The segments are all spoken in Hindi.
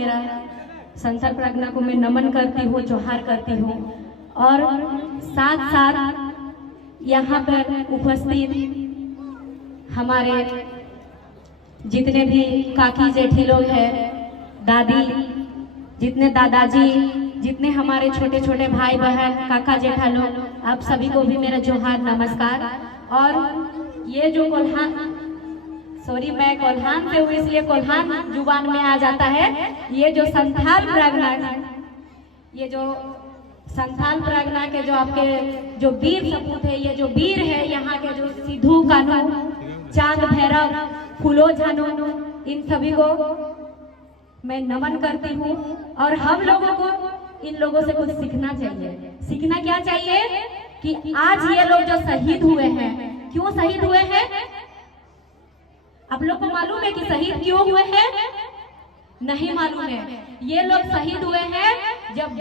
मेरा संसार प्रज्ञा को मैं नमन करती हूँ, जोहार करती हूँ। और साथ साथ यहाँ पर उपस्थित हमारे जितने भी काकी जेठी लोग हैं, दादी, जितने दादाजी, जितने हमारे छोटे छोटे भाई बहन, काका जेठा लोग, आप सभी को भी मेरा जोहार, नमस्कार। और ये जो कोल्हान, सॉरी मैं कोल्हान से हूँ इसलिए कोल्हान जुबान में आ जाता है। ये जो संथाल प्रज्ञा, ये जो संथाल प्रज्ञा के जो आपके जो वीर सपूत है, ये जो वीर है यहाँ के, जो सिद्धू कान्हू, चांद भैरव, फूलो झानो, इन सभी को मैं नमन करती हूँ। और हम लोगों को इन लोगों से कुछ सीखना चाहिए। सीखना क्या चाहिए कि आज ये लोग जो शहीद हुए हैं, क्यों शहीद हुए हैं? आप लोग को मालूम है कि शहीद क्यों हुए हैं? नहीं मालूम है। ये लोग शहीद हुए हैं जब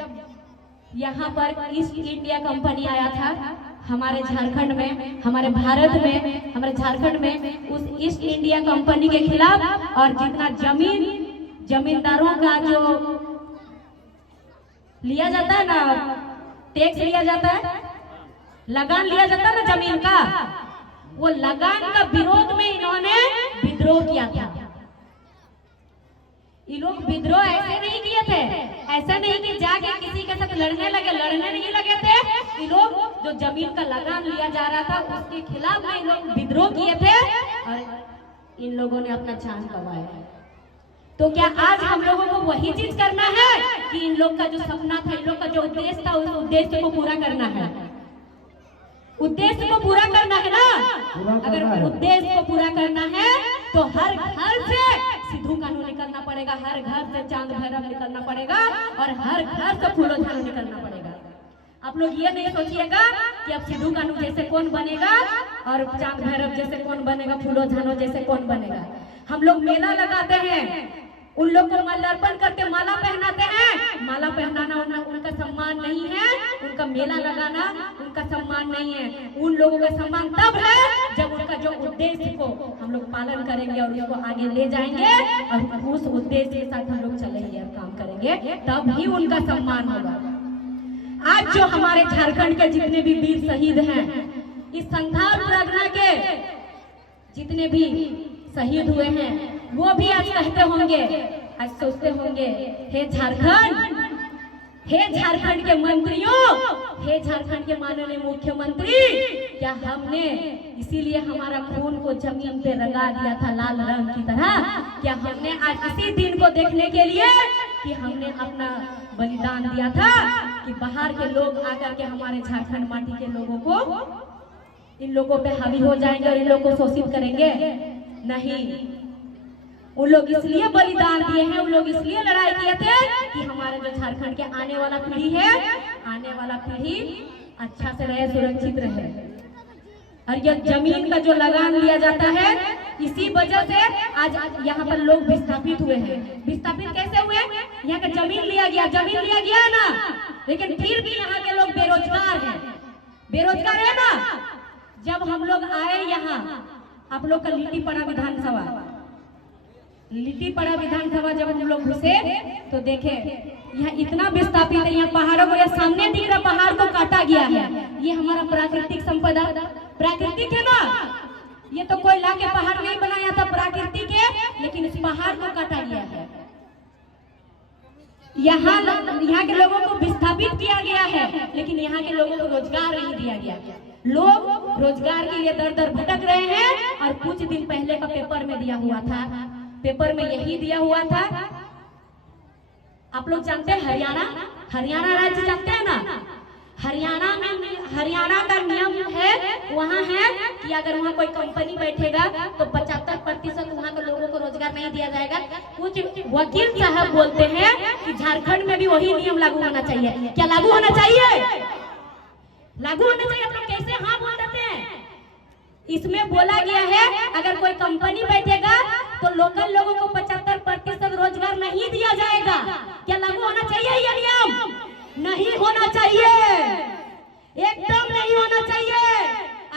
यहाँ पर ईस्ट इंडिया कंपनी आया था हमारे झारखंड में, हमारे भारत में, हमारे झारखंड में, उस ईस्ट इंडिया कंपनी के खिलाफ। और जितना जमींदारों का जो लिया जाता है ना, टैक्स लिया जाता है, लगान लिया जाता है ना जमीन का, वो लगान का विरोध में इन्होंने विद्रोह किया था। ये लोग विद्रोह ऐसे नहीं किए थे, ऐसा नहीं कि जाके किसी के साथ लड़ने नहीं लगे थे। ये लोग जो जमीन का लगान लिया जा रहा था उसके खिलाफ में इन लोग विद्रोह किए थे और इन लोगों ने अपना जान गंवाया। तो क्या आज हम लोगों को वही चीज करना है कि इन लोग का जो सपना था, इन लोग का जो उद्देश्य था, उस उद्देश्य को पूरा करना है? उद्देश्य को पूरा करना है ना। अगर उद्देश्य को पूरा करना है तो हर घर से सिद्धू कान्हू निकलना पड़ेगा, हर घर से चांद भैरव निकलना पड़ेगा और हर घर से फूलो झानो निकलना पड़ेगा। आप लोग ये नहीं सोचिएगा कि अब सिद्धू कान्हू जैसे कौन बनेगा और चांद भैरव जैसे कौन बनेगा, फूलो झानो जैसे कौन बनेगा। हम लोग मेला लगाते हैं, उन लोग को माल्यार्पण करके माला पहनाते हैं। माला पहनाना उनका सम्मान नहीं है, उनका मेला लगाना उनका सम्मान नहीं है। उन लोगों का सम्मान तब है जब उनका जो उद्देश्य को हम लोग पालन करेंगे और उसको आगे ले जाएंगे और उस उद्देश्य के साथ हम लोग चलेंगे और काम करेंगे, तब ही उनका सम्मान होगा। आज जो हमारे झारखंड के जितने भी वीर शहीद हैं, इस संथाल प्रज्ञा के जितने भी शहीद हुए हैं, वो भी आज कहते होंगे, आज सोचते होंगे, हे झारखंड, हे झारखंड के मंत्रियों, हे झारखंड के माननीय मुख्यमंत्री, क्या हमने इसीलिए हमारा खून को जमीन पे रंगा दिया था लाल रंग की तरह? क्या हमने आज इसी दिन को देखने के लिए कि हमने अपना बलिदान दिया था कि बाहर के लोग आकर के हमारे झारखंड माटी के लोगों को, इन लोगों पे हावी हो जाएंगे और इन लोगों को शोषित करेंगे? नहीं, उन लोग इसलिए बलिदान दिए हैं, उन लोग इसलिए लड़ाई किए थे कि हमारे जो झारखंड के आने वाला पीढ़ी है, आने वाला पीढ़ी अच्छा से रहे, सुरक्षित रहे। और ये जमीन का जो लगान लिया जाता है, इसी वजह से आज यहाँ पर लोग विस्थापित हुए हैं। विस्थापित कैसे हुए? यहाँ का जमीन लिया गया ना, लेकिन फिर भी यहाँ के लोग बेरोजगार हैं। बेरोजगार है ना। जब हम लोग आए यहाँ, आप लोग का लिट्टीपड़ा विधानसभा जब हम लोग घुसे तो देखे यहाँ इतना विस्थापित है। यहाँ पहाड़ों को, यहाँ सामने दिख रहा पहाड़ को काटा गया है। ये हमारा प्राकृतिक संपदा, प्राकृतिक है ना। ये तो कोई लाके पहाड़ नहीं बनाया था, प्राकृतिक है, लेकिन इस पहाड़ को काटा गया है। यहाँ के लोगों को विस्थापित किया गया है, लेकिन यहाँ के लोगों को रोजगार नहीं दिया गया। लोग रोजगार के लिए दर दर भटक रहे हैं। और कुछ दिन पहले का पेपर में दिया हुआ था, पेपर में यही दिया हुआ था। आप लोग जानते हैं हरियाणा राज्य जानते हैं ना। हरियाणा का नियम है, वहाँ है कि अगर वहाँ कोई कंपनी बैठेगा तो 75% वहाँ के लोगों को रोजगार नहीं दिया जाएगा। कुछ वकील साहब बोलते हैं कि झारखंड में भी वही नियम लागू होना चाहिए। क्या लागू होना चाहिए? लागू होना चाहिए। आप लोग कैसे हाँ बोल देते हैं? इसमें बोला गया है अगर कोई कंपनी बैठेगा तो लोकल लोगों को 75% रोजगार नहीं दिया जाएगा। क्या लागू होना चाहिए ये नियम? नहीं होना चाहिए, एकदम नहीं होना चाहिए।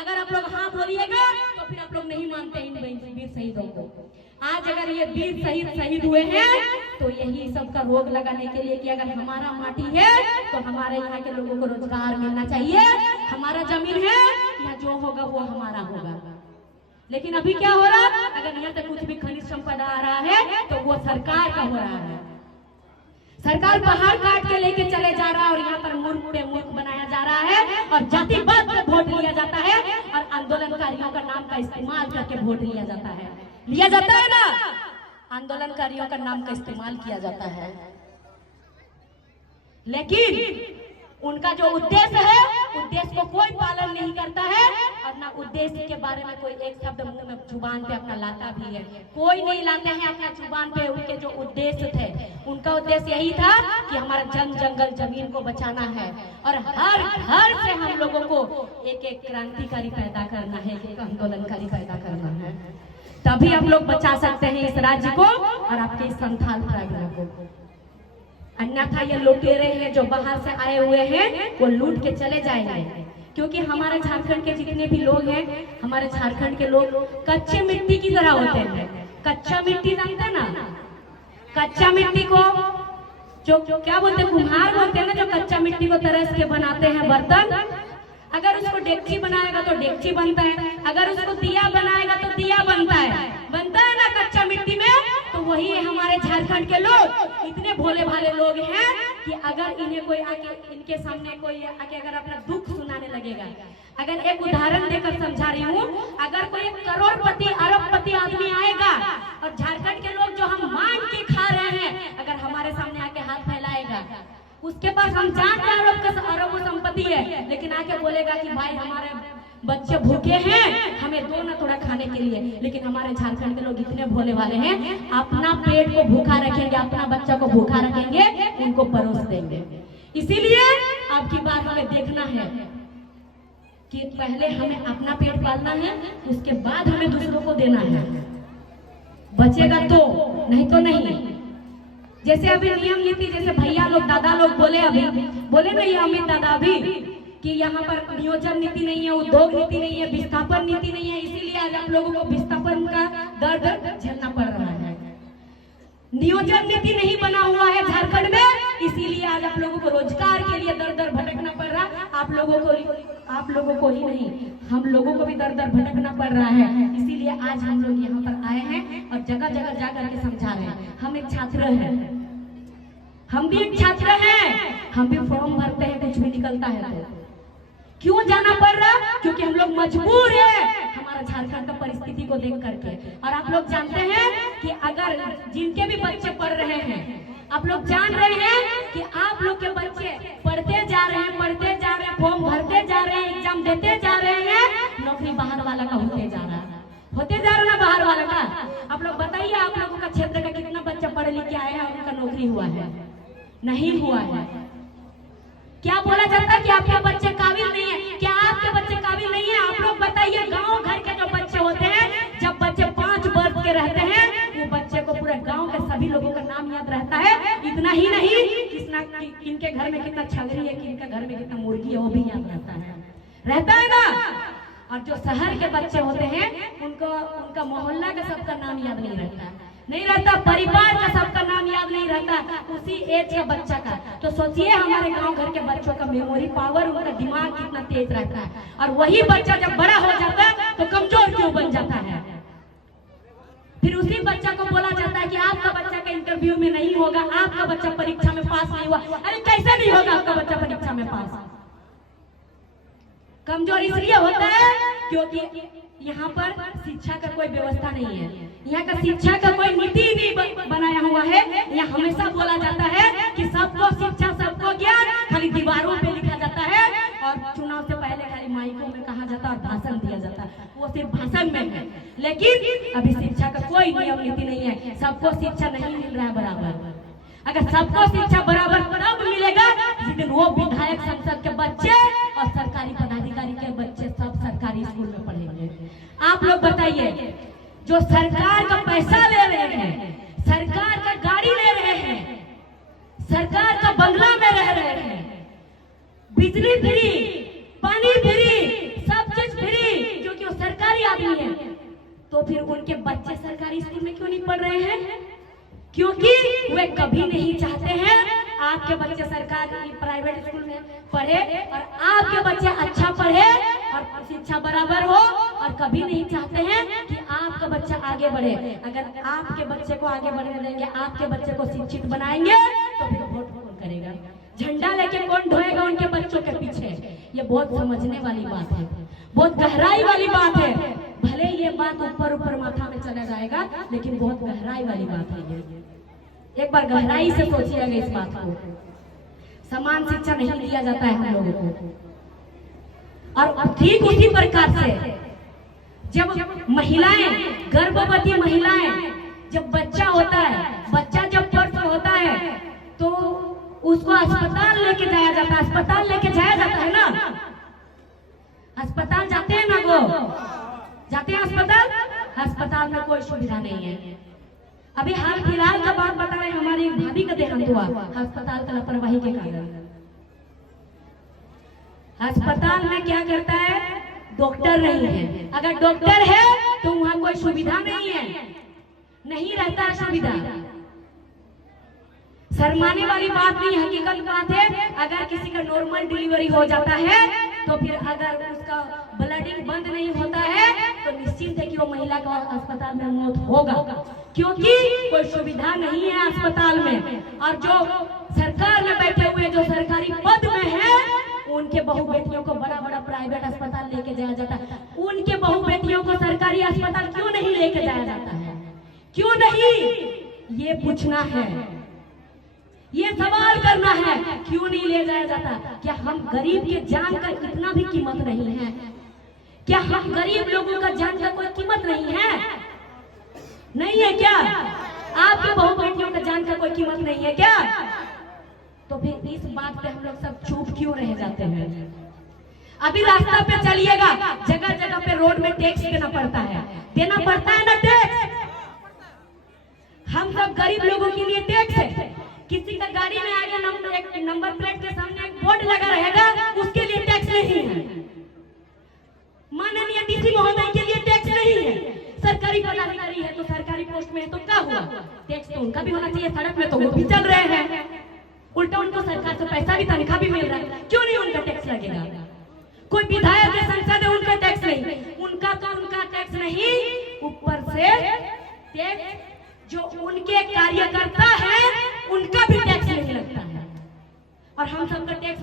अगर आप लोग हाँ बोलिएगा तो फिर आप लोग नहीं मानते इन वीर शहीदों को। आज अगर ये वीर शहीद हुए हैं तो यही सबका रोग लगाने के लिए कि अगर हमारा माटी है तो हमारे यहाँ के लोगों को रोजगार मिलना चाहिए, हमारा जमीन है, यहाँ जो होगा वो हमारा होगा। लेकिन अभी क्या हो रहा है, अगर यहाँ से कुछ भी खनिज संपदा आ रहा है तो वो सरकार का हो रहा है। सरकार पहाड़ काट के लेके चले जा रहा है और यहाँ पर मूर्ख पे मूर्ख बनाया जा रहा है और जातिवाद पे वोट लिया जाता है और आंदोलनकारियों का नाम का इस्तेमाल करके वोट लिया जाता है ना, आंदोलनकारियों का नाम का इस्तेमाल किया जाता है। लेकिन उनका जो उद्देश्य है, उद्देश्य को कोई पालन नहीं करता है और ना उद्देश्य के बारे में कोई एक शब्द मुंह में जुबान पे अपना लाता भी है। कोई नहीं लाते हैं अपना जुबान पे उनके जो उद्देश्य थे। उनका उद्देश्य यही था कि हमारा जंगल जमीन को बचाना है और हर घर से हम लोगों को एक एक क्रांतिकारी पैदा करना है, एक आंदोलनकारी पैदा करना है। तभी हम लोग बचा सकते हैं इस राज्य को और आपके इस संथाल प्रांगण को। अन्यथा ये लुटेरे हैं जो बाहर से आए हुए हैं वो लूट के चले जाएंगे। क्योंकि हमारे झारखंड के जितने भी लोग हैं, हमारे झारखंड के लोग कच्चे मिट्टी की तरह होते हैं। कच्चा मिट्टी जानते हैं ना, कच्चा मिट्टी को जो क्या बोलते हैं, कुम्हार बोलते हैं ना, जो कच्चा मिट्टी को तरस के बनाते हैं बर्तन। अगर उसको डेगची बनाएगा तो डेगची बनता है, अगर उसको दिया बनाएगा तो दिया बनता है ना कच्चा मिट्टी में। तो वही है हमारे झारखंड के लोग। इतने भोले भाले लोग हैं कि अगर इन्हें कोई आके, इनके सामने कोई आके अगर अपना दुख सुनाने लगेगा, अगर एक उदाहरण देकर समझा रही हूँ, अगर कोई करोड़पति अरबपति आदमी आएगा और झारखंड के लोग जो हम मांग के खा रहे हैं अगर हमारे सामने आके हाथ फैलाएगा, उसके पास हम जानते हैं अरबों संपत्ति है, लेकिन आके बोलेगा कि भाई हमारे बच्चे भूखे हैं, हमें दो ना थोड़ा खाने के लिए। लेकिन हमारे झारखंड के लोग इतने भोले वाले हैं, अपना पेट को भूखा रखेंगे, अपना बच्चा को भूखा रखेंगे, उनको परोस देंगे। इसीलिए आपकी बात हमें देखना है कि पहले हमें अपना पेट पालना है, उसके बाद हमें दूसरों को देना है। बचेगा तो, नहीं तो नहीं। जैसे अभी नियम नीति, जैसे भैया लोग दादा लोग बोले ना ये अमित दादा अभी कि यहाँ पर नियोजन नीति नहीं है, उद्योग नीति नहीं है, विस्थापन नीति नहीं है, इसीलिए आज आप लोगों को विस्थापन का दर्द झेलना पड़ रहा है। नियोजन नीति नहीं बना हुआ है झारखंड में, इसीलिए आज आप लोगों को रोजगार के लिए दर दर भटकना पड़ रहा है। आप लोगों को ही नहीं, हम लोगों को भी दर दर भटकना पड़ रहा है। इसीलिए आज हम लोग यहाँ पर आए हैं और जगह जगह जा करके समझा रहे हैं। हम एक छात्र हैं, हम भी एक छात्र हैं, हम भी फॉर्म भरते हैं, कुछ भी निकलता है तो क्यों जाना पड़ रहा? क्योंकि हम लोग मजबूर हैं हमारा झारखंड का परिस्थिति को देख करके। और आप लोग जानते हैं कि अगर जिनके भी बच्चे पढ़ रहे हैं, आप लोग जान रहे हैं कि आप लोग के बच्चे पढ़ते जा रहे हैं, फॉर्म भरते जा रहे हैं, एग्जाम देते जा रहे हैं, नौकरी बाहर वाला का होते जा रहा है ना बाहर वाला का। आप लोग बताइए, आप लोगों का क्षेत्र का कितना बच्चा पढ़ लिख के आया है और उनका नौकरी हुआ है? नहीं हुआ है। क्या बोला जाता है कि आपके बच्चे काबिल नहीं है? क्या आपके बच्चे काबिल नहीं है? आप लोग बताइए। गांव घर के जो बच्चे होते हैं, जब बच्चे 5 वर्ष के रहते हैं, वो बच्चे को पूरे गांव के सभी लोगों का नाम याद रहता है। इतना ही नहीं, किनके घर में कितना छगरी है, किनके घर में कितना मुर्गी है, वो भी याद रहता है ना। और जो शहर के बच्चे होते हैं, उनका मोहल्ला का सबका नाम याद नहीं रहता, परिवार का सबका नाम याद नहीं रहता, उसी एज का बच्चा का। तो सोचिए हमारे गांव घर के बच्चों का मेमोरी पावर, उनका दिमाग कितना तेज रहता है। और वही बच्चा जब बड़ा हो जाता है तो कमजोर क्यों बन जाता है? फिर उसी बच्चा को बोला जाता है कि आपका बच्चा का इंटरव्यू में नहीं होगा, आपका बच्चा परीक्षा में पास नहीं हुआ। अरे कैसे नहीं होगा आपका बच्चा परीक्षा में पास? कमजोर इसलिए होता है क्योंकि यहाँ पर शिक्षा का कोई व्यवस्था नहीं है, यहाँ का शिक्षा का कोई नीति नहीं बनाया हुआ है। यहाँ हमेशा बोला जाता है कि सबको शिक्षा, सबको ज्ञान, खाली दीवारों पे लिखा जाता है और चुनाव से पहले खाली माइकों में कहा जाता है और भाषण दिया जाता है, वो सिर्फ भाषण में है। लेकिन अभी शिक्षा का कोई नियम नीति नहीं है, सबको शिक्षा नहीं मिल रहा है बराबर। अगर सबको शिक्षा बराबर तब मिलेगा जिस दिन वो विधायक, संसद के बच्चे और सरकारी पदाधिकारी के बच्चे सब सरकारी स्कूल में पढ़ेंगे। आप लोग बताइए, जो सरकार का पैसा ले रहे हैं, सरकार का गाड़ी ले रहे हैं, सरकार का बंगला में रह रहे हैं, बिजली फ्री, पानी फ्री, सब चीज फ्री, क्योंकि वो सरकारी आदमी है। तो फिर उनके बच्चे सरकारी स्कूल में क्यों नहीं पढ़ रहे हैं? क्योंकि वे कभी नहीं चाहते हैं आपके बच्चे सरकारी प्राइवेट स्कूल में पढ़े और आपके बच्चे अच्छा पढ़े और शिक्षा बराबर हो, और कभी नहीं चाहते हैं कि आपका बच्चा आगे बढ़े। अगर आपके बच्चे को आगे बढ़ने देंगे, आपके बच्चे को शिक्षित बनाएंगे, तो फिर वोट कौन करेगा? झंडा लेके कौन ढोएगा उनके बच्चों के पीछे? ये बहुत समझने वाली बात है, बहुत गहराई वाली बात है। भले ये बात ऊपर ऊपर माथा में चला जाएगा, लेकिन बहुत गहराई वाली बात है ये। एक बार गहराई से सोचिएगा इस बात को। समान शिक्षा नहीं दिया जाता है हम लोगों को। और ठीक उसी प्रकार से जब महिलाएं, गर्भवती महिलाएं, जब बच्चा होता है, बच्चा जब प्रसव होता है, तो उसको अस्पताल लेके जाया जाता है। अस्पताल लेके जाया जाता है ना, अस्पताल जाते हैं ना, वो जाते हैं अस्पताल। अस्पताल में कोई सुविधा नहीं है। अभी हाल फिलहाल का बात बता रहे, हमारी भाभी का देहांत हुआ अस्पताल का लापरवाही के कारण। अस्पताल में क्या करता है? डॉक्टर नहीं है। अगर डॉक्टर है तो वहां कोई सुविधा नहीं है, नहीं रहता है सुविधा। शर्माने वाली बात नहीं, हकीकत बात है। अगर किसी का नॉर्मल डिलीवरी हो जाता है तो फिर अगर उसका ब्लडिंग बंद नहीं होता है तो निश्चित है कि वो महिला का अस्पताल में मौत होगा, क्योंकि कोई सुविधा नहीं है अस्पताल में। और जो सरकार में बैठे हुए, जो सरकारी पद में है, उनके बहू बेटियों को बड़ा बड़ा प्राइवेट अस्पताल लेके जाया जाता है। उनके बहू बेटियों को सरकारी अस्पताल क्यों नहीं लेके जाया जाता है? क्यों नहीं? ये पूछना है, ये सवाल करना है, क्यों नहीं ले जाया जाता? क्या हम गरीब के जान का इतना भी कीमत नहीं है? क्या हम गरीब लोगों का जान का कोई कीमत नहीं है? नहीं है क्या? आपके बहू बेटियों का जान का कोई कीमत नहीं है क्या? तो फिर इस बात पे हम लोग सब चुप क्यों रह जाते हैं? अभी रास्ता पे चलिएगा, जगह जगह पे रोड में टैक्स देना पड़ता है, देना पड़ता है ना टैक्स। हम सब गरीब लोगों के लिए टैक्स है। किसी का गाड़ी में आगे नंबर प्लेट के सामने एक बोर्ड लगा रहेगा, उसके लिए टैक्स नहीं है। माननीय डीसी महोदय के लिए टैक्स नहीं है। सरकारी पदाधिकारी है तो सरकारी पोस्ट में है तो क्या हुआ? टैक्स तो उनका भी होना चाहिए। सड़क में तो वो भी चल रहे हैं, उल्टा उनको सरकार से पैसा भी, तनख्वाह भी मिल रहा है, क्यों नहीं उनका टैक्स लगेगा? कोई विधायक है, सांसद है, उनका टैक्स नहीं, उनका तो उनका टैक्स नहीं, ऊपर से टैक्स जो उनके कार्यकर्ता है उनका भी टैक्स नहीं लगता है, और हम सबका टैक्स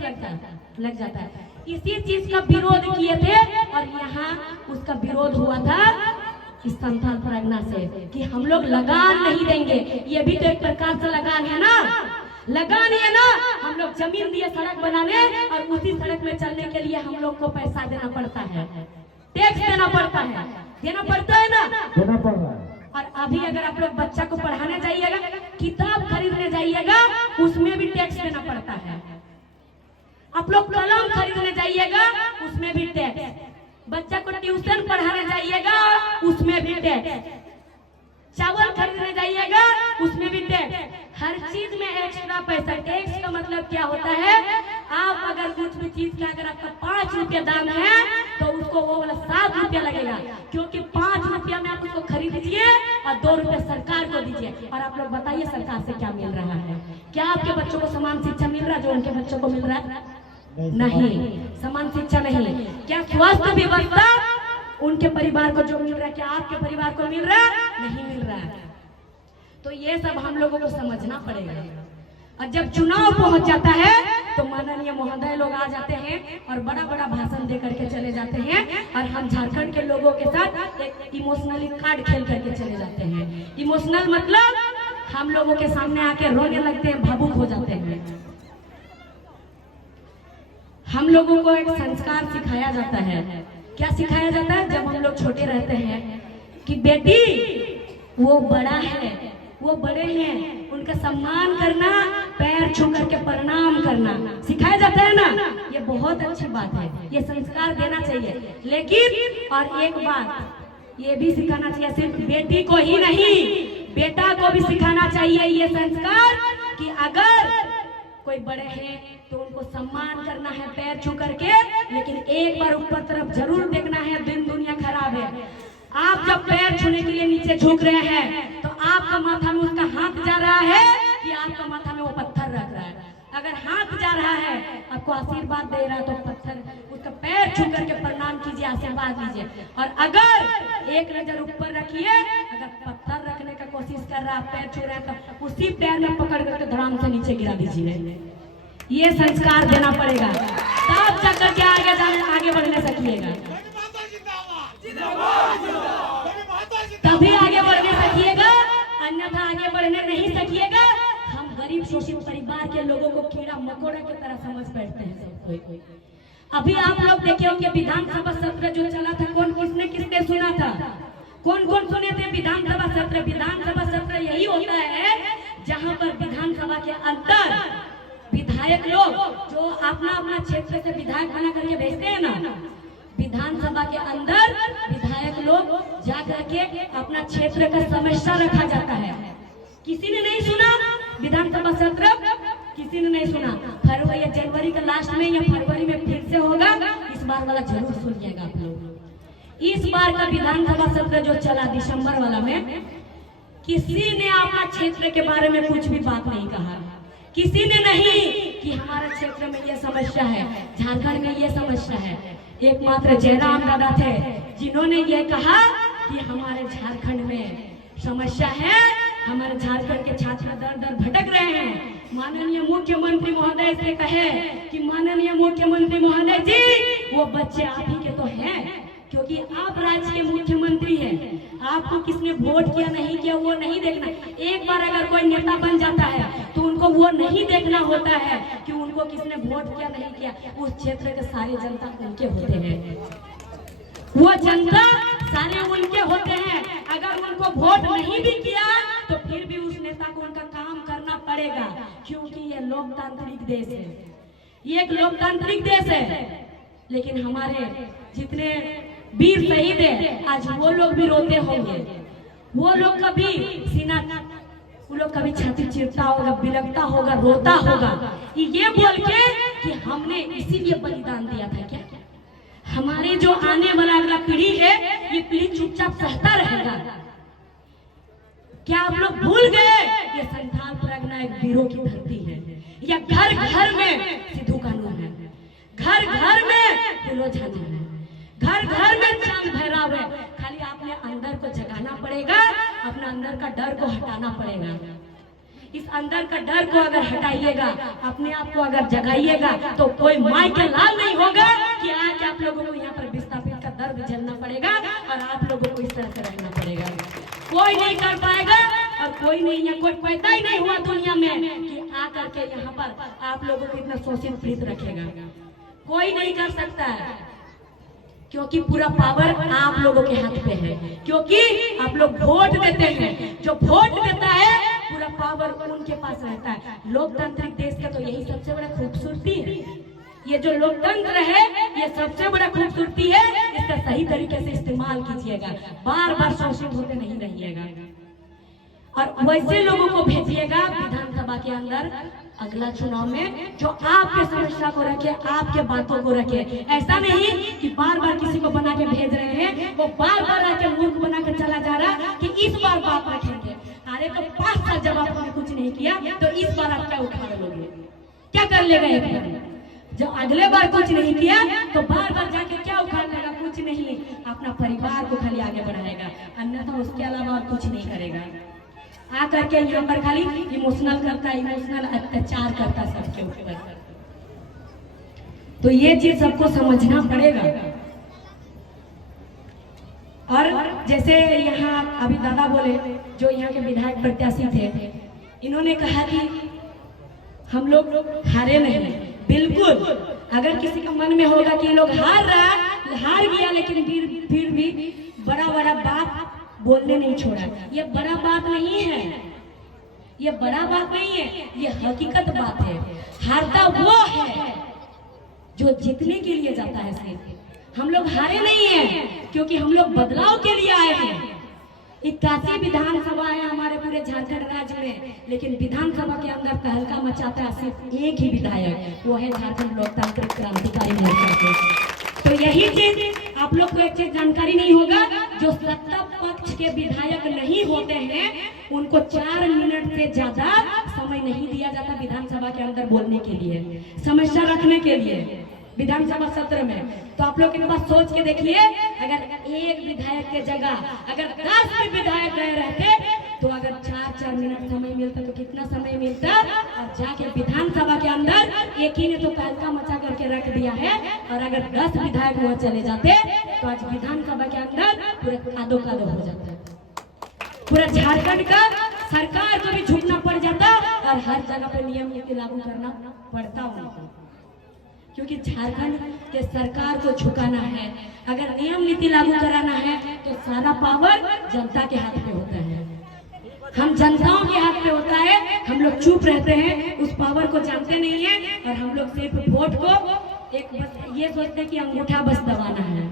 लग जाता है। इसी चीज का विरोध किए थे, और यहाँ उसका विरोध हुआ था इस संथाल परगना से कि हम लोग लगान नहीं देंगे। ये भी तो एक प्रकार से लगान है ना, लगान है ना। हम लोग जमीन दिए सड़क बनाने, और उसी सड़क में चलने के लिए हम लोग को पैसा देना पड़ता है, टैक्स देना पड़ता है, देना पड़ता है ना, देना पड़ रहा है। और अभी अगर आप लोग बच्चा को पढ़ाने जाइएगा, किताब खरीदने जाइएगा, उसमें भी टैक्स देना पड़ता है। आप लोग कलम खरीदने जाइएगा, उसमें भी टैक्स। बच्चा को ट्यूशन पढ़ाने जाइएगा, उसमें भी टैक्स। चावल खरीदने जाइएगा, उसमें भी टैक्स। हर चीज में एक्स्ट्रा पैसा। टैक्स का मतलब क्या होता है? आप अगर कुछ भी चीज का अगर आपका 5 रुपया दाम है तो उसको वो वाला 7 रुपया लगेगा, क्योंकि 5 रुपया में आप उसको खरीद लीजिए और 2 रुपया सरकार को दीजिए। और आप लोग बताइए सरकार से क्या मिल रहा है? क्या आपके बच्चों को समान शिक्षा मिल रहा है जो उनके बच्चों को मिल रहा है? नहीं, समान शिक्षा नहीं। क्या स्वास्थ्य व्यवस्था उनके परिवार को जो मिल रहा है, क्या आपके परिवार को मिल रहा है? नहीं मिल रहा है। तो ये सब हम लोगों को समझना पड़ेगा। और जब चुनाव पहुंच जाता है तो माननीय महोदय लोग आ जाते हैं और बड़ा बड़ा भाषण दे करके चले जाते हैं, और हम झारखंड के लोगों के साथ एक इमोशनली कार्ड खेल करके चले जाते हैं। इमोशनल मतलब हम लोगों के सामने आके रोने लगते हैं, भावुक हो जाते हैं। हम लोगों को एक संस्कार सिखाया जाता है। क्या सिखाया जाता है? जब हम लोग छोटे रहते हैं कि बेटी वो बड़ा है, वो बड़े हैं, उनका सम्मान करना, पैर छू करके प्रणाम करना सिखाया जाता है ना। ये बहुत अच्छी बात है, ये संस्कार देना चाहिए। लेकिन और एक बात ये भी सिखाना चाहिए, सिर्फ बेटी को ही नहीं, बेटा को भी सिखाना चाहिए ये संस्कार कि अगर कोई बड़े हैं तो उनको सम्मान करना है पैर छू करके, लेकिन एक बार ऊपर तरफ जरूर देखना है। दिन दुनिया खराब है, आप जब पैर छूने के लिए नीचे झुक रहे हैं तो आपका माथा में उसका हाथ जा रहा है कि आपका माथा में वो पत्थर रख रहा है? अगर हाथ जा रहा है, आपको आशीर्वाद दे रहा है, तो पत्थर उसका पैर छू करके प्रणाम कीजिए, आशीर्वाद लीजिए। और अगर एक नजर ऊपर रखिए, अगर पत्थर रखने का कोशिश कर रहा है, पैर छू रहा है, तो उसी पैर में पकड़ करके धड़ाम से नीचे गिरा दीजिए। ये संस्कार देना पड़ेगा, तब चक्कर के आगे बढ़ने सकिएगा, तभी आगे बढ़ने सकिएगा, अन्यथा आगे बढ़ने नहीं सकिएगा। हम गरीब शोषित परिवार के लोगों को कीड़ा मकोड़ा की तरह समझ बैठते हैं सब कोई। अभी आप लोग देखे होंगे विधानसभा सत्र जो चला था, कौन किसने सुना था? कौन सुने थे विधानसभा सत्र? विधानसभा सत्र यही होता है जहां पर विधानसभा के अंदर विधायक लोग जो अपना अपना क्षेत्र से विधायक बना करके भेजते हैं ना, विधानसभा के अंदर विधायक लोग जाकर के अपना क्षेत्र का समस्या रखा जाता है। किसी ने नहीं सुना विधानसभा सत्र? किसी ने नहीं सुना। फरवरी या जनवरी का लास्ट में या फरवरी में फिर से होगा, इस बार वाला जरूर सुनिएगा आप लोग। इस बार का विधानसभा सत्र जो चला दिसंबर वाला में, किसी ने अपना क्षेत्र के बारे में कुछ भी बात नहीं कहा। किसी ने नहीं कि हमारे क्षेत्र में ये समस्या है, झारखंड में ये समस्या है। एकमात्र जयराम दादा थे जिन्होंने ये कहा कि हमारे झारखंड में समस्या है, हमारे झारखंड के छात्र दर दर भटक रहे हैं। माननीय मुख्यमंत्री महोदय से कहे कि माननीय मुख्यमंत्री महोदय जी, वो बच्चे आप ही के तो हैं, क्योंकि आप राज्य के मुख्यमंत्री हैं। आपको किसने वोट किया नहीं किया वो नहीं देखना। एक बार अगर कोई नेता बन जाता है तो उनको वो नहीं देखना होता है कि उनको किसने वोट किया नहीं किया। उस क्षेत्र के सारे जनता उनके होते हैं, वो जनता सारे उनके होते हैं। अगर उनको वोट नहीं भी किया तो फिर भी उस नेता को उनका काम करना पड़ेगा, क्योंकि ये लोकतांत्रिक देश है, ये एक लोकतांत्रिक देश है। लेकिन हमारे जितने वीर शहीद है, आज वो लोग भी रोते होंगे, वो लोग कभी सीना, वो लोग कभी छाती चिरता होगा, बिलखता होगा, रोता होगा, ये बोल के कि हमने इसीलिए बलिदान दिया था। क्या हमारे जो आने वाला अगला पीढ़ी है, ये पीढ़ी चुपचाप सहता रहेगा? क्या आप लोग भूल गए ये संथाल परगना एक वीरों की धरती है? या घर घर में सिद्धू कानून है, घर घर में फूलोझाना है, घर घर में चांद भैरव है। खाली आपने अंदर को जगाना पड़ेगा, अपना अंदर का डर को हटाना पड़ेगा। इस अंदर का डर को अगर हटाइएगा, अपने आप को अगर जगाइएगा, तो कोई माई के लाल नहीं होगा कि आज आप लोगों को यहाँ पर विस्थापित का दर्द झेलना पड़ेगा और आप लोगों को इस तरह से रहना पड़ेगा। कोई नहीं कर पाएगा, और कोई नहीं, या कोई पैदा ही नहीं हुआ दुनिया में कि आकर के यहाँ पर आप लोगों को इतना शोषित पीड़ित रखेगा। कोई नहीं कर सकता है, क्योंकि पूरा पावर आप लोगों के हाथ पे है, क्योंकि आप लोग वोट देते हैं। जो वोट देता है पूरा पावर उनके पास रहता है। लोकतांत्रिक देश का तो यही सबसे बड़ा खूबसूरती है। ये जो लोकतंत्र है, ये सबसे बड़ा खूबसूरती है। इसका सही तरीके से इस्तेमाल कीजिएगा, बार बार शोषित होते नहीं रहिएगा, और वैसे लोगों को भेजिएगा विधानसभा के अंदर अगला चुनाव में जो आपके समस्या को रखे, आपके बातों को रखे। ऐसा नहीं कि बार बार किसी को बना के भेज रहे हैं, वो बार बार आके मूर्ख बना के चला जा रहा कि इस बार बात रखेंगे। अरे तो 5 साल जब आपने कुछ नहीं किया तो इस बार आप क्या उठा लोगे, क्या कर लेगा? एक बार जब अगले बार कुछ नहीं किया तो बार बार जाके क्या उखाड़ लेगा? कुछ नहीं, अपना परिवार को खाली आगे बढ़ाएगा, अन्यथा उसके अलावा और कुछ नहीं करेगा। आकर के यहाँ पर खाली इमोशनल करता, इमोशनल अत्याचार करता सबके ऊपर। तो ये चीज सबको समझना पड़ेगा। और जैसे यहाँ अभी दादा बोले, जो यहाँ के विधायक प्रत्याशी थे, इन्होंने कहा कि हम लोग हारे नहीं। बिल्कुल, अगर किसी का मन में होगा कि लोग हार गया, लेकिन फिर भी बड़ा बड़ा बात बोलने नहीं छोड़ा। ये बड़ा बात नहीं है, ये बड़ा बात नहीं है, ये हकीकत बात है। हारता वो है जो जीतने के लिए जाता है। सिर्फ हम लोग हारे नहीं हैं, क्योंकि हम लोग बदलाव के लिए आए हैं। 81 विधानसभा है हमारे पूरे झारखंड राज्य में, लेकिन विधानसभा के अंदर तहलका मचाता है सिर्फ एक ही विधायक, वो है झारखंड लोकतांत्रिक क्रांतिकारी मोर्चा के। तो यही चीज आप लोग को एक चीज जानकारी नहीं होगा, जो सत्ता पक्ष के विधायक नहीं होते हैं उनको 4 मिनट से ज्यादा समय नहीं दिया जाता विधानसभा के अंदर बोलने के लिए, समस्या रखने के लिए विधानसभा सत्र में। तो आप लोग एक बार सोच के देखिए, अगर एक विधायक के जगह अगर 10 भी विधायक गए रहते तो अगर 4-4 मिनट समय मिलता तो कितना समय मिलता। और जाके विधानसभा के अंदर एक ही ने तो तहलका मचा करके रख दिया है, और अगर 10 विधायक वहाँ चले जाते तो आज विधानसभा के अंदर पूरा कादो कादो हो जाता है, पूरा झारखंड का सरकार को भी झुकना पड़ जाता और हर जगह पे नियम नीति लागू करना पड़ता उनको, क्योंकि झारखंड के सरकार को झुकाना है। अगर नियम नीति लागू कराना है तो सारा पावर जनता के हाथ में होता है, हम जनताओं के हाथ में होता है। हम लोग चुप रहते हैं, उस पावर को जानते नहीं है, और हम लोग सिर्फ वोट को एक बस ये सोचते हैं कि अंगूठा बस दबाना है,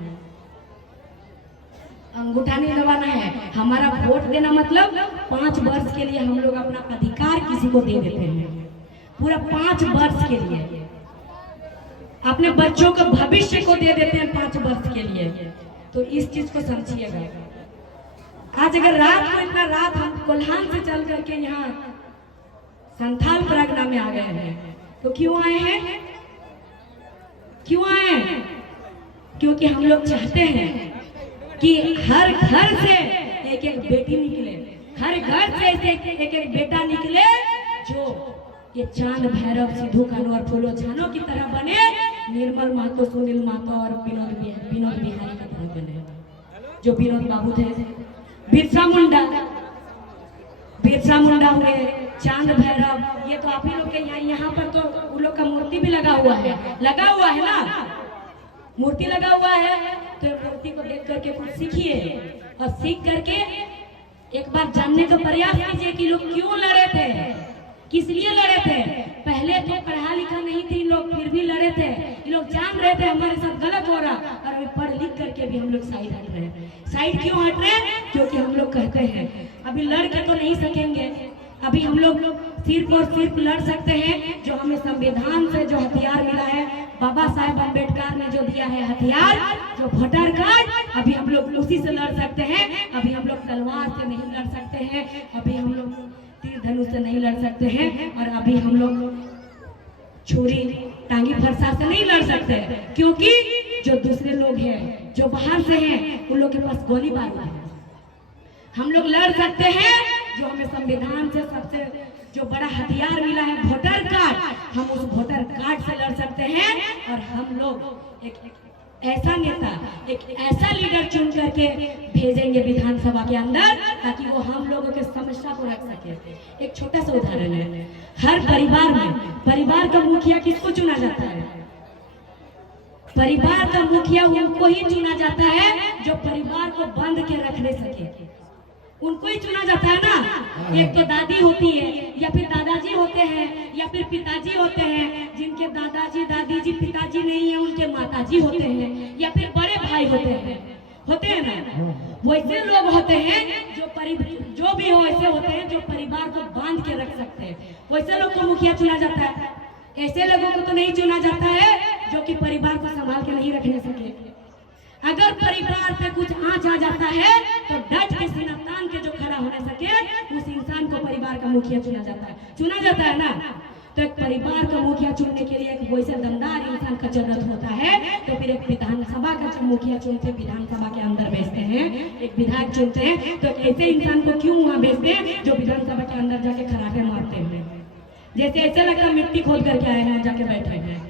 अंगूठा नहीं दबाना है। हमारा वोट देना मतलब 5 वर्ष के लिए हम लोग अपना अधिकार किसी को दे देते हैं, पूरा 5 वर्ष के लिए अपने बच्चों के भविष्य को दे देते हैं 5 वर्ष के लिए। तो इस चीज को समझिएगा। आज अगर रात को इतना रात हम कोल्हान से चल करके यहाँ संथाल परगना में आ गए हैं तो क्यों आए हैं? क्यों आए हैं? क्योंकि हम लोग चाहते हैं कि हर घर से एक एक बेटी निकले, हर घर से एक एक बेटा निकले जो ये चांद भैरव सिद्धू कानू और फूलो छानो की तरह बने, निर्मल महतो, सुनील महतो और विनोद बिहारी की तरह बने। जो विनोद बाबू थे, बिरसा मुंडा हुए, चांद भैरव, ये तो आप ही लोग के यहाँ पर तो उन लोग का मूर्ति भी लगा हुआ है ना, मूर्ति लगा हुआ है। तो मूर्ति को देख करके कुछ सीखिए, और सीख करके एक बार जानने का प्रयास कीजिए कि लोग क्यों लड़े थे, किस लिए लड़े थे। पहले तो पढ़ा लिखा नहीं थे इन लोग, फिर भी लड़े थे। ये लोग जान रहे थे हमारे साथ गलत हो रहा, और अभी पढ़ लिख करके भी हम लोग साइड हट रहे हैं। साइड क्यों हट रहे हैं? क्योंकि हम लोग कहते हैं अभी लड़ के तो नहीं सकेंगे, अभी हम लोग सिर्फ और सिर्फ लड़ सकते हैं जो हमें संविधान से जो हथियार मिला है, बाबा साहेब अम्बेडकर ने जो दिया है हथियार, जो वोटर कार्ड, अभी हम लोग उसी से लड़ सकते हैं। अभी हम लोग तलवार से नहीं लड़ सकते हैं, अभी हम लोग तीर धनुष से नहीं लड़ सकते हैं, और अभी हम लोग छुरी टांगी फरसा से नहीं लड़ सकते, क्योंकि जो दूसरे लोग हैं जो बाहर से हैं उन लोग के पास गोली बारूद है। हम लोग लड़ सकते हैं जो हमें संविधान से सबसे जो बड़ा हथियार मिला है वोटर कार्ड, हम उस वोटर कार्ड से लड़ सकते हैं। और हम लोग एक ऐसा नेता, एक ऐसा लीडर चुन करके भेजेंगे विधानसभा के अंदर, ताकि वो हम लोगों के समस्या को रख सके। एक छोटा सा उदाहरण है, हर परिवार में परिवार का मुखिया किसको चुना जाता है? परिवार का मुखिया उनको ही चुना जाता है जो परिवार को बंद के रखने सके, उनको ही चुना जाता है ना। एक तो दादी होती है, या फिर दादाजी होते हैं, या फिर पिताजी होते हैं। जिनके दादाजी दादी जी पिताजी नहीं है उनके माताजी होते हैं, या फिर बड़े भाई होते हैं ना। वैसे लोग होते हैं जो भी हो ऐसे होते हैं जो परिवार को बांध के रख सकते हैं, वैसे लोग को मुखिया चुना जाता है। ऐसे लोगों को तो नहीं चुना जाता है जो कि परिवार को संभाल के नहीं रखने सके। अगर परिवार पे कुछ आंच आ जाता है तो डट के सीना तान के जो खड़ा होने सके, उस इंसान को परिवार का मुखिया चुना जाता है ना। तो एक परिवार का मुखिया चुनने के लिए एक वैसे दमदार इंसान का जरूरत होता है। तो फिर एक विधानसभा का जो मुखिया चुनते, विधानसभा के अंदर भेजते हैं, एक विधायक चुनते हैं, तो ऐसे इंसान को क्यों वहाँ भेजते हैं जो विधानसभा के अंदर जाके खराटे मारते हैं? जैसे ऐसे लगता मिट्टी खोद करके आए हैं, जाके बैठे हैं।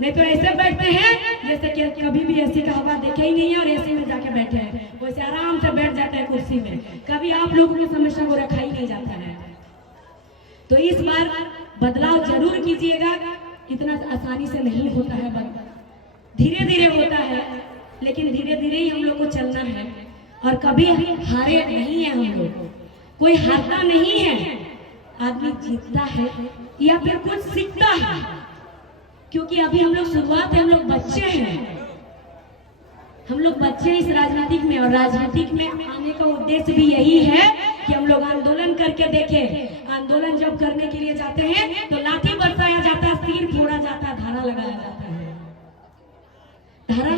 नहीं तो ऐसे बैठते हैं जैसे कि कभी भी एसी का हवा देखे ही नहीं है और एसी में जाके बैठे हैं, वैसे आराम से बैठ जाते हैं कुर्सी में। कभी आप लोगों की समस्या को रखा ही नहीं जाता है। तो इस बार बदलाव जरूर कीजिएगा, इतना आसानी से नहीं होता है, धीरे धीरे होता है, लेकिन धीरे धीरे ही हम लोग को चलना है। और कभी हारे नहीं है हम लोग, कोई हारता नहीं है, आदमी जीतता है या फिर कुछ सीखता है। क्योंकि अभी हम लोग शुरुआत है, हम लोग बच्चे हैं, हम लोग बच्चे इस राजनीतिक में। और राजनीतिक में आने का उद्देश्य भी यही है कि हम लोग आंदोलन करके देखें। आंदोलन जब करने के लिए जाते हैं तो लाठी बरसाया जाता है, सिर फोड़ा जाता है, धारा लगाया जाता है। धारा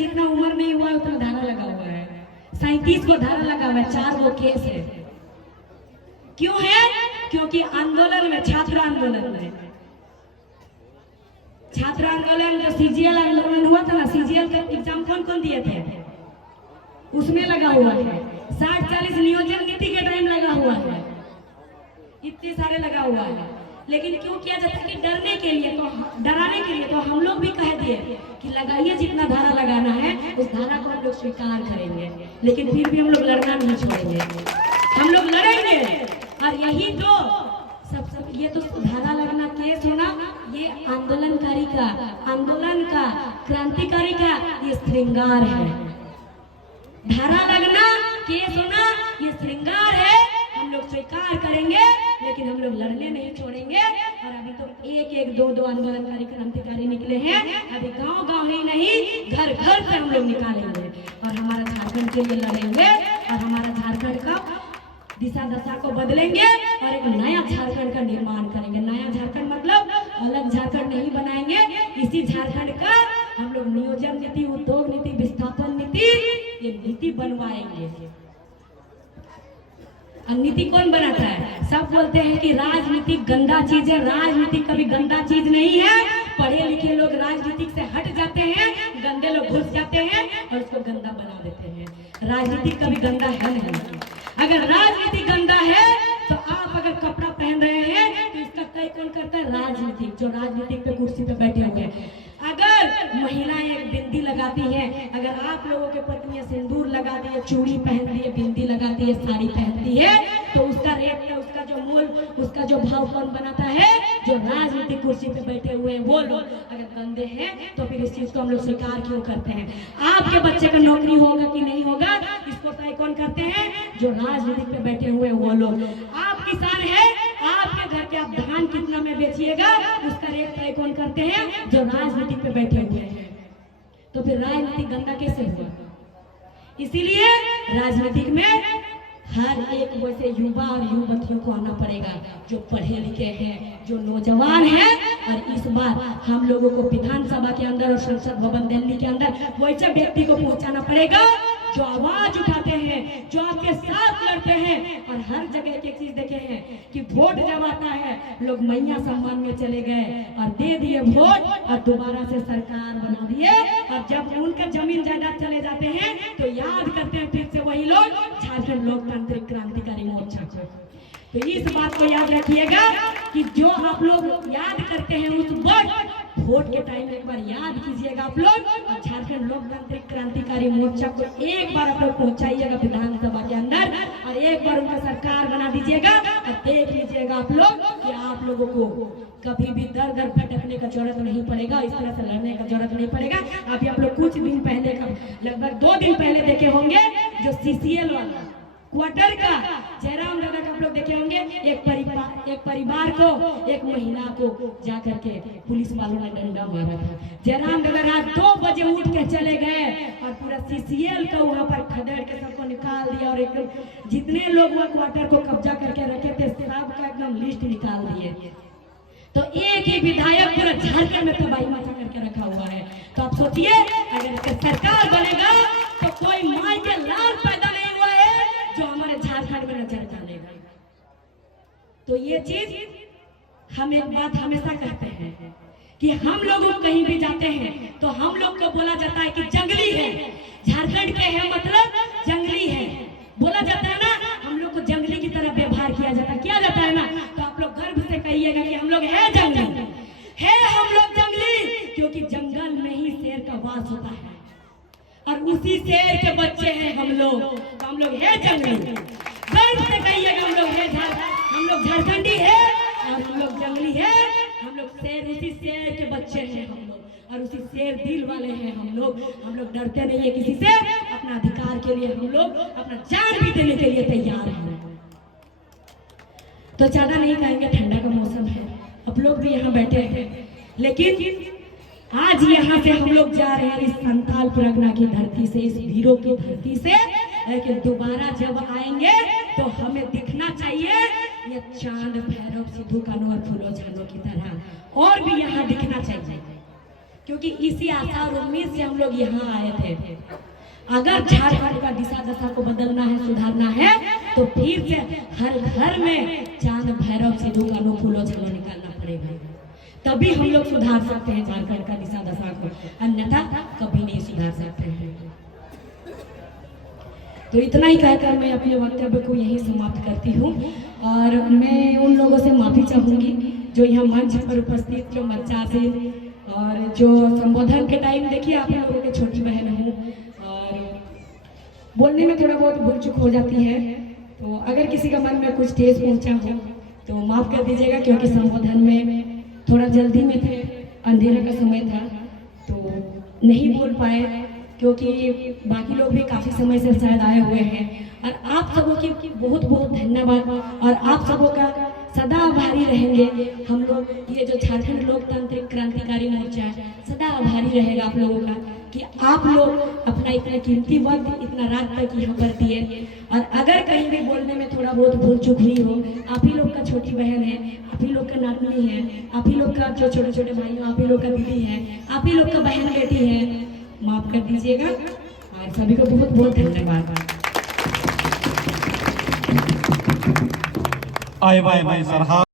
जितना उम्र नहीं हुआ है उतना धारा लगा हुआ है। 37 को धारा लगा हुआ है, 4 वो केस है। क्यों है? क्योंकि आंदोलन में, छात्र आंदोलन जो सीजीएल आंदोलन हुआ था ना, सीजीएल का एग्जाम कौन कौन दिए थे? उसमें लगा हुआ है। 60-40 नियोजन नीति के टाइम लगा हुआ है, इतने सारे लगा हुआ है। लेकिन क्यों किया जाता है? कि डरने के लिए, तो डराने के लिए। तो हम लोग भी कह दिए कि लगाइए, जितना धारा लगाना है उस धारा को हम लोग स्वीकार करेंगे, लेकिन फिर भी हम लोग लड़ना नहीं छोड़ेंगे, हम लोग लड़ेंगे। और यही तो सब ये तो धारा लगना, केस होना, ये आंदोलनकारी का, आंदोलन का, क्रांतिकारी का ये श्रृंगार है। धारा लगना, केस होना, ये श्रृंगार है। हम लोग स्वीकार करेंगे, लेकिन हम लोग लड़ने नहीं छोड़ेंगे। और अभी तो एक दो आंदोलनकारी, क्रांतिकारी निकले हैं। अभी गांव ही नहीं, घर से हम लोग निकालेंगे और हमारा झारखंड के लिए लड़ेंगे और हमारा झारखंड का दिशा दशा को बदलेंगे और एक नया झारखंड का निर्माण करेंगे। नया झारखंड मतलब अलग झारखंड नहीं बनाएंगे। इसी झारखंड का हम लोग नियोजन नीति, उद्योग नीति, विस्थापन नीति, ये नीति बनवाएंगे। नीति कौन बनाता है? सब बोलते हैं कि राजनीति गंदा चीज है। राजनीति कभी गंदा चीज नहीं है। पढ़े लिखे लोग राजनीति से हट जाते हैं, गंदे लोग घुस जाते हैं और उसको गंदा बना देते हैं। राजनीति कभी गंदा है नहीं। अगर राजनीति गंदा है तो आप अगर कपड़ा पहन रहे हैं तो इसका तय कौन करता है? राजनीतिक, जो राजनीतिक पे कुर्सी पे बैठे हुए हैं। अगर महिलाएं एक बिंदी लगाती है, अगर आप लोगों के पत्नियां सिंदूर लगाती है, चूड़ी पहनती है, बिंदी लगाती है, साड़ी पहनती है, तो उसका रेट, उसका जो मूल, उसका जो भाव कौन बनाता है? जो राजनीतिक कुर्सी पे बैठे हुए हैं वो लोग। अगर गंदे हैं तो फिर इस चीज को हम लोग स्वीकार क्यों करते हैं? आपके बच्चे का नौकरी होगा कि नहीं होगा, इसको तय कौन करते हैं? जो राजनीतिक पे बैठे हुए हैं वो लोग। आप किसान है, आपके घर के आप धान कितना में बेचिएगा, उसका रेट तय कौन करते हैं? जो राजनीतिक पे बैठे हुए हैं। तो फिर राजनीति गंदा कैसे हुआ? इसीलिए राजनीतिक में हर एक वैसे युवा और युवतियों को आना पड़ेगा जो पढ़े लिखे हैं, जो नौजवान हैं। और इस बार हम लोगों को विधानसभा के अंदर और संसद भवन दिल्ली के अंदर वैसे व्यक्ति को पहुंचाना पड़ेगा जो आवाज उठाते हैं, जो आपके साथ लड़ते हैं। और हर जगह एक चीज देखे हैं कि वोट जब आता है लोग मैया सम्मान में चले गए और दे दिए वोट और दोबारा से सरकार बना दिए। और जब उनके जमीन जायदाद चले जाते हैं तो याद करते हैं फिर से वही लोग झारखंड लोकतांत्रिक क्रांतिकारी मोर्चा को। तो इस बात को याद रखिएगा कि जो आप लोग याद करते हैं उस वक्त वोट के टाइम एक बार याद कीजिएगा आप लोग, और झारखंड लोकतांत्रिक क्रांतिकारी मोर्चा को एक बार आप लोग पहुंचाइएगा विधानसभा के अंदर और एक बार उनका सरकार बना दीजिएगा। और देख लीजिएगा आप लोग कि आप लोगों को कभी भी दर दर भटकने का जरूरत नहीं पड़ेगा, इस तरह से लड़ने का जरूरत नहीं पड़ेगा। अभी आप लोग कुछ दिन पहले का, लगभग 2 दिन पहले देखे होंगे जो सीसीएल वाला क्वार्टर का जयराम दादा का आप लोग देखे होंगे। एक परिवार को, एक महिला को जाकर के पुलिस वालों ने डंडा मारा था। जयराम दादा रात 2 बजे उठ के चले गए और पूरा सीसीएल को वहां पर खदेड़ के सबको निकाल दिया और एकदम जितने लोग वहां क्वार्टर को कब्जा करके रखे थे सबका एकदम लिस्ट निकाल दिए। तो एक ही विधायक पूरा झारखंड में तबाही मचा करके रखा हुआ है। तो आप सोचिए अगर सरकार बनेगा तो कोई माई के लाल पैदा नहीं हुआ है जो हमारे झारखंड में नजर डालेगा। तो ये चीज हम एक बात हमेशा कहते हैं कि हम लोग कहीं भी जाते हैं तो हम लोग को बोला जाता है कि जंगली है, झारखंड के है मतलब जंगली है, बोला जाता है ना। हम लोग को जंगली की तरह व्यवहार किया जाता है ना। तो आप लोग गर्व से कहिएगा कि हम लोग है जंगली, है हम लोग जंगली, क्योंकि जंगल में ही शेर का वास होता है और उसी शेर के बच्चे हैं हम लोग। तो हम लोग है जंगली, गर्व से कहिएगा हम लोग है, हम लोग झारखंडी है और हम लोग जंगली है। हम लोग शेर, उसी शेर के बच्चे हैं हम लोग और उसी शेर दिल वाले हैं हम लोग डरते नहीं है किसी से। अपना अधिकार के लिए हम लोग अपना जान भी देने के लिए तैयार हैं। तो ज्यादा नहीं कहेंगे, ठंडा का मौसम है, आप लोग भी यहाँ बैठे हैं, लेकिन आज यहाँ से हम लोग जा रहे हैं इस संताल परगना की धरती से, इस वीरों की धरती से। लेकिन दोबारा जब आएंगे तो हमें दिखना चाहिए ये चांद, भैरव, सिद्धू कान्हू और फूलो झानो की तरह, और भी यहाँ दिखना चाहिए। क्योंकि इसी आशा और उम्मीद से हम लोग यहाँ आए थे। अगर झारखंड का दिशा दशा को बदलना है, सुधारना है, तो फिर से हर घर में चांद भैरव सिद्धू कानू फूलो झलो निकालना पड़ेगा, तभी हम लोग सुधार सकते हैं झारखंड का दिशा दशा को, अन्यथा कभी नहीं सुधार सकते हैं। तो इतना ही कहकर मैं अपने वक्तव्य को यही समाप्त करती हूँ और मैं उन लोगों से माफ़ी चाहूँगी जो यहाँ मंच पर उपस्थित, जो मंचा से और जो संबोधन के टाइम देखिए आप लोगों के छोटी बहन हूँ और बोलने में थोड़ा बहुत भूल चूक हो जाती है, तो अगर किसी का मन में कुछ ठेस पहुँचा हो तो माफ़ कर दीजिएगा, क्योंकि संबोधन में थोड़ा जल्दी में थे, अंधेरे का समय था तो नहीं बोल पाए, क्योंकि बाकी लोग भी काफ़ी समय से शायद आए हुए हैं। और आप सबों की बहुत बहुत धन्यवाद और आप सबों का सदा आभारी रहेंगे हम लोग। ये जो झारखंड लोकतांत्रिक क्रांतिकारी मोर्चा है सदा आभारी रहेगा आप लोगों का कि आप लोग अपना इतना कीमती वक्त इतना रात तक यहाँ पर दिए। और अगर कहीं भी बोलने में थोड़ा बहुत भूल चूक हुई हो, आप ही लोग का छोटी बहन है, आप ही लोग का नातनी है, आप ही लोग का जो छोटे छोटे भाई हो, आप ही लोग का दीदी है, आप ही लोग का बहन बेटी है, माफ कर दीजिएगा और सभी को बहुत बहुत धन्यवाद। आए बाय सर।